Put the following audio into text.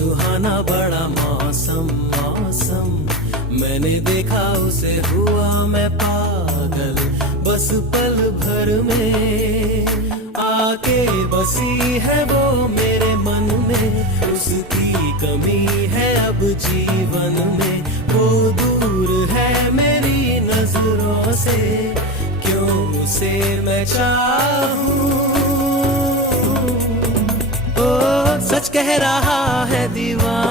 सुहाना बड़ा मौसम मौसम, मैंने देखा उसे हुआ मैं पागल, बस पल भर में आके बसी है वो मेरे मन में। उसकी कमी है अब जीवन में, वो दूर है मेरी नजरों से, क्यों उसे मैं चाहूं। ओ सच कह रहा है दीवाना।